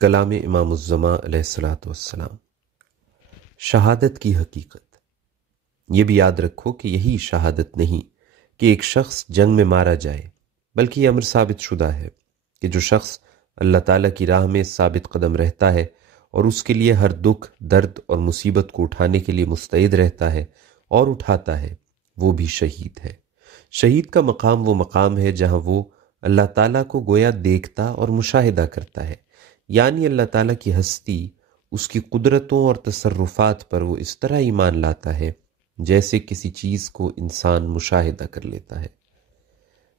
کلام امام الزمان علیہ الصلاۃ والسلام۔ شہادت کی حقیقت۔ یہ بھی یاد رکھو کہ یہی شہادت نہیں کہ ایک شخص جنگ میں مارا جائے، بلکہ یہ امر ثابت شدہ ہے کہ جو شخص اللہ تعالیٰ کی راہ میں ثابت قدم رہتا ہے اور اس کے لیے ہر دکھ، درد اور مصیبت کو اٹھانے کے لیے مستعد رہتا ہے اور اٹھاتا ہے، وہ بھی شہید ہے۔ شہید کا مقام وہ مقام ہے جہاں وہ اللہ تعالیٰ کو گویا دیکھتا اور مشاہدہ کرتا ہے، یعنی اللہ تعالیٰ کی ہستی، اس کی قدرتوں اور تصرفات پر وہ اس طرح ایمان لاتا ہے جیسے کسی چیز کو انسان مشاہدہ کر لیتا ہے۔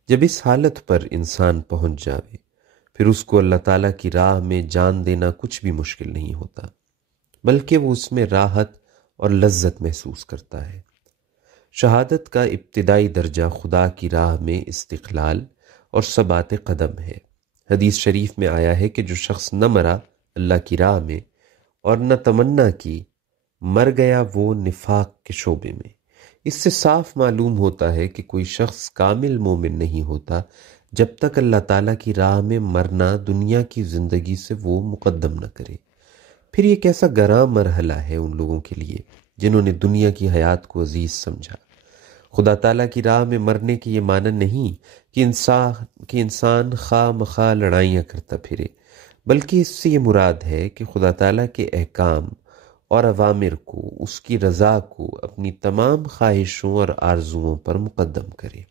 جب اس حالت پر انسان پہنچ جاوے، پھر اس کو اللہ تعالیٰ کی راہ میں جان دینا کچھ بھی مشکل نہیں ہوتا، بلکہ وہ اس میں راحت اور لذت محسوس کرتا ہے۔ شہادت کا ابتدائی درجہ خدا کی راہ میں استقلال اور ثبات قدم ہے۔ حدیث شریف میں آیا ہے کہ جو شخص نہ مرا اللہ کی راہ میں اور نہ تمنا کی، مر گیا وہ نفاق کے شعبے میں۔ اس سے صاف معلوم ہوتا ہے کہ کوئی شخص کامل مومن نہیں ہوتا جب تک اللہ تعالیٰ کی راہ میں مرنا دنیا کی زندگی سے وہ مقدم نہ کرے۔ پھر یہ کیسا گراں مرحلہ ہے ان لوگوں کے لیے جنہوں نے دنیا کی حیات کو عزیز سمجھا۔ خدا تعالیٰ کی راہ میں مرنے کے یہ معنی نہیں کہ انسان خواہ مخواہ لڑائیاں کرتا پھرے، بلکہ اس سے یہ مراد ہے کہ خدا تعالیٰ کے احکام اور اوامر کو، اس کی رضا کو اپنی تمام خواہشوں اور آرزوؤں پر مقدم کرے،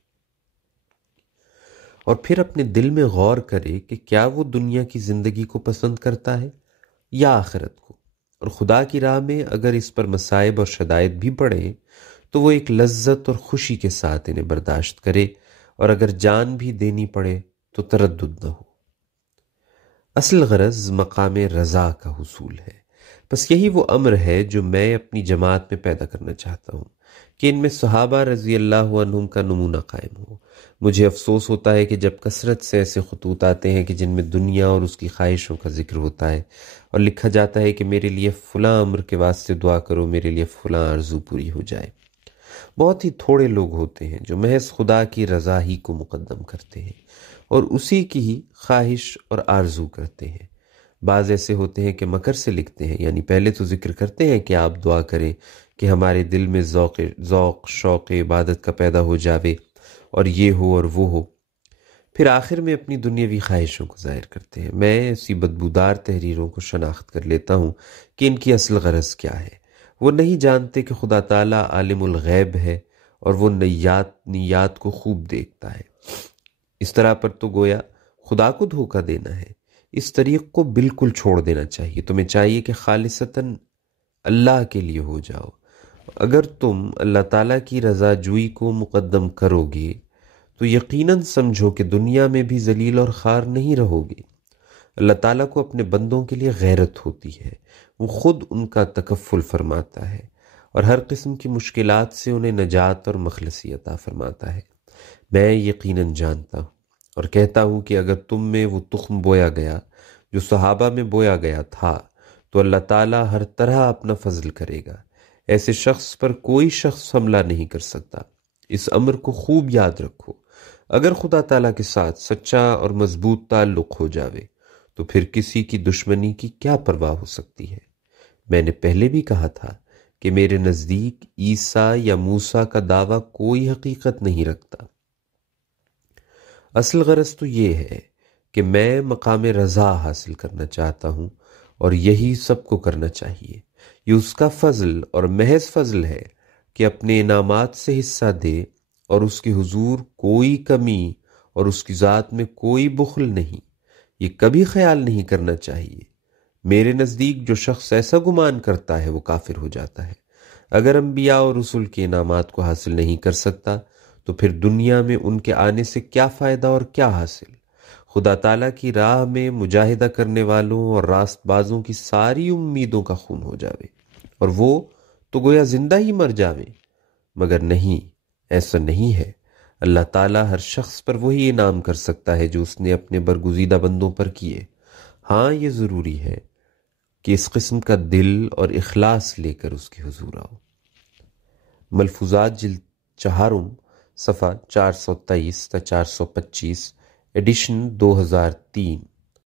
اور پھر اپنے دل میں غور کرے کہ کیا وہ دنیا کی زندگی کو پسند کرتا ہے یا آخرت کو، اور خدا کی راہ میں اگر اس پر مصائب اور شدائد بھی پڑے تو وہ ایک لذت اور خوشی کے ساتھ انہیں برداشت کرے، اور اگر جان بھی دینی پڑے تو تردد نہ ہو۔ اصل غرض مقام رضا کا حصول ہے۔ بس یہی وہ امر ہے جو میں اپنی جماعت میں پیدا کرنا چاہتا ہوں کہ ان میں صحابہ رضی اللہ عنہم کا نمونہ قائم ہو۔ مجھے افسوس ہوتا ہے کہ جب کثرت سے ایسے خطوط آتے ہیں کہ جن میں دنیا اور اس کی خواہشوں کا ذکر ہوتا ہے اور لکھا جاتا ہے کہ میرے لیے فلاں امر کے واسطے دعا کرو، میرے لیے فلاں آرزو پوری ہو جائے، بہت ہی تھوڑے لوگ ہوتے ہیں جو محض خدا کی رضا ہی کو مقدم کرتے ہیں اور اسی کی ہی خواہش اور آرزو کرتے ہیں۔ بعض ایسے ہوتے ہیں کہ مکر سے لکھتے ہیں، یعنی پہلے تو ذکر کرتے ہیں کہ آپ دعا کریں کہ ہمارے دل میں ذوق شوق عبادت کا پیدا ہو جاوے اور یہ ہو اور وہ ہو، پھر آخر میں اپنی دنیاوی خواہشوں کو ظاہر کرتے ہیں۔ میں ایسی بدبودار تحریروں کو شناخت کر لیتا ہوں کہ ان کی اصل غرض کیا ہے۔ وہ نہیں جانتے کہ خدا تعالیٰ عالم الغیب ہے اور وہ نیات کو خوب دیکھتا ہے۔ اس طرح پر تو گویا خدا کو دھوکہ دینا ہے۔ اس طریق کو بالکل چھوڑ دینا چاہیے۔ تمہیں چاہیے کہ خالصتاً اللہ کے لیے ہو جاؤ۔ اگر تم اللہ تعالیٰ کی رضا جوئی کو مقدم کرو گے تو یقیناً سمجھو کہ دنیا میں بھی ذلیل اور خوار نہیں رہو گے۔ اللہ تعالیٰ کو اپنے بندوں کے لیے غیرت ہوتی ہے، وہ خود ان کا تکفل فرماتا ہے اور ہر قسم کی مشکلات سے انہیں نجات اور مخلصی عطا فرماتا ہے۔ میں یقیناً جانتا ہوں اور کہتا ہوں کہ اگر تم میں وہ تخم بویا گیا جو صحابہ میں بویا گیا تھا تو اللہ تعالیٰ ہر طرح اپنا فضل کرے گا۔ ایسے شخص پر کوئی شخص حملہ نہیں کر سکتا۔ اس امر کو خوب یاد رکھو۔ اگر خدا تعالیٰ کے ساتھ سچا اور مضبوط تعلق ہو جاوے تو پھر کسی کی دشمنی کی کیا پرواہ ہو سکتی ہے۔ میں نے پہلے بھی کہا تھا کہ میرے نزدیک عیسیٰ یا موسیٰ کا دعویٰ کوئی حقیقت نہیں رکھتا۔ اصل غرض تو یہ ہے کہ میں مقام رضا حاصل کرنا چاہتا ہوں، اور یہی سب کو کرنا چاہیے۔ یہ اس کا فضل اور محض فضل ہے کہ اپنے انعامات سے حصہ دے اور اس کے حضور کوئی کمی اور اس کی ذات میں کوئی بخل نہیں۔ یہ کبھی خیال نہیں کرنا چاہیے۔ میرے نزدیک جو شخص ایسا گمان کرتا ہے وہ کافر ہو جاتا ہے۔ اگر انبیاء اور رسل کے انعامات کو حاصل نہیں کر سکتا تو پھر دنیا میں ان کے آنے سے کیا فائدہ اور کیا حاصل؟ خدا تعالیٰ کی راہ میں مجاہدہ کرنے والوں اور راست بازوں کی ساری امیدوں کا خون ہو جاوے اور وہ تو گویا زندہ ہی مر جاویں، مگر نہیں، ایسا نہیں ہے۔ اللہ تعالیٰ ہر شخص پر وہی انعام کر سکتا ہے جو اس نے اپنے برگزیدہ بندوں پر کیے۔ ہاں، یہ ضروری ہے کہ اس قسم کا دل اور اخلاص لے کر اس کے حضور آؤ۔ ملفوظات جلد 4 صفحہ 423 تا 425، ایڈیشن 2003۔